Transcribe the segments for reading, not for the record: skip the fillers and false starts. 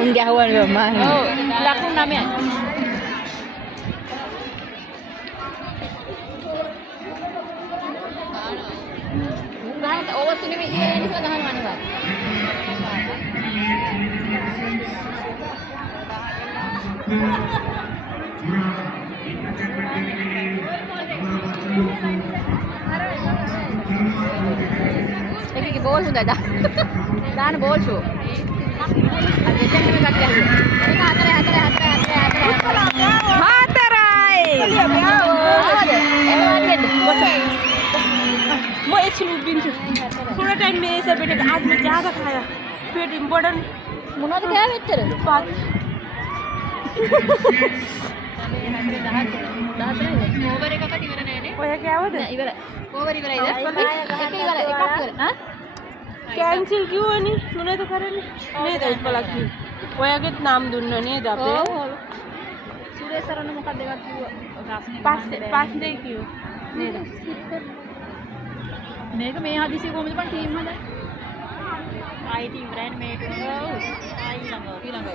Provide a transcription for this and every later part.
උන් ගැහුවා මම. ඔව් ලකුණු 9යි. ගහන්න ඕවර් තුනේ ඉවර වෙන්න කියලා ගහනවා අනිවාර්යයෙන්. ඒකේ බෝල් හොඳයි දාන බෝල් ෂෝ. අද දෙකම එකක් ගැහුවා. ඒක 4. मैं एक लूबिन थोड़ा टाइम में सर बेटे आज मैं ज़्यादा खाया पेट इम्पोर्टेंट මොනවද කෑවේ මෙච්චර? बात ඕවර් එකකට ඉවර නෑනේ. ඔය කෑවද? නෑ ඉවරයි. ඕවර් ඉවරයිද? එක ඉවරයි. එකක් ඉවර. හා? कैंसिल क्यों है नहीं तूने तो करे नहीं तो इतना लगी ඔයගෙත් නම් දුන්න නේද අපේ ඔව්. සුරේෂ් සරණ මොකක්ද එකක් කිව්වා. පස්සේ කිව්වා නේද? මේක මේ හදිසිය කොහොමද බං ටීම් හදන්නේ? ආයි ටීම් රෑන් මේක. ඔව්. ආයි ඊළඟ.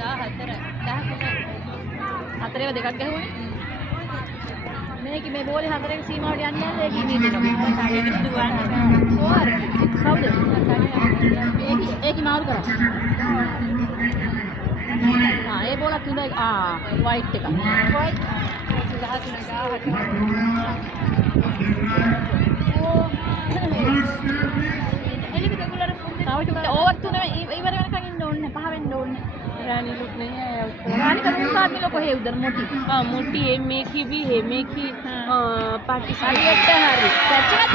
14. 4 දෙකක් ගැහුවනේ. මේ බෝලේ 4ක සීමාවට යන්නේ නැහැ ඒක ඉන්නේ දෙනවා. ඕවර්. කවුද? ඒකි මාරු කරා. ඒ බෝලත් හොඳයි. වයිට් එක. වයිට්. ඕවර් තුනේ ඉවර වෙනකන් ඉන්න ඕනේ 5 වෙන්න ඕනේ. रानी लुक नहीं आया उसको रानी का दूसरा आदमी लोग को है उधर मोटी हाँ मोटी है मेथी भी है मेथी पार्टी सारी लगता है हारी सच में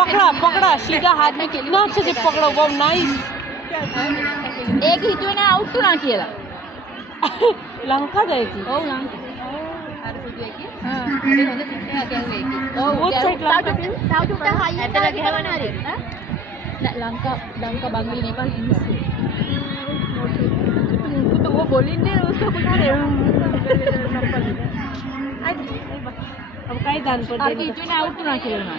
पकड़ा पकड़ा सीधा हाथ में कितना अच्छे से पकड़ा वो नाइस एक ही तो ना आउट तो ना किया लंका गई थी ओ लंका हार हो गई की हां ये होने से क्या हुई की ओ वो साइड लंका साउथ उठा हाई ऐसा लगे है ना रे लंका बांग्ली नेपाल हिंदी तो वो बोली नहीं उसको कुछ नहीं अब कई दान पर आउट ना खेलना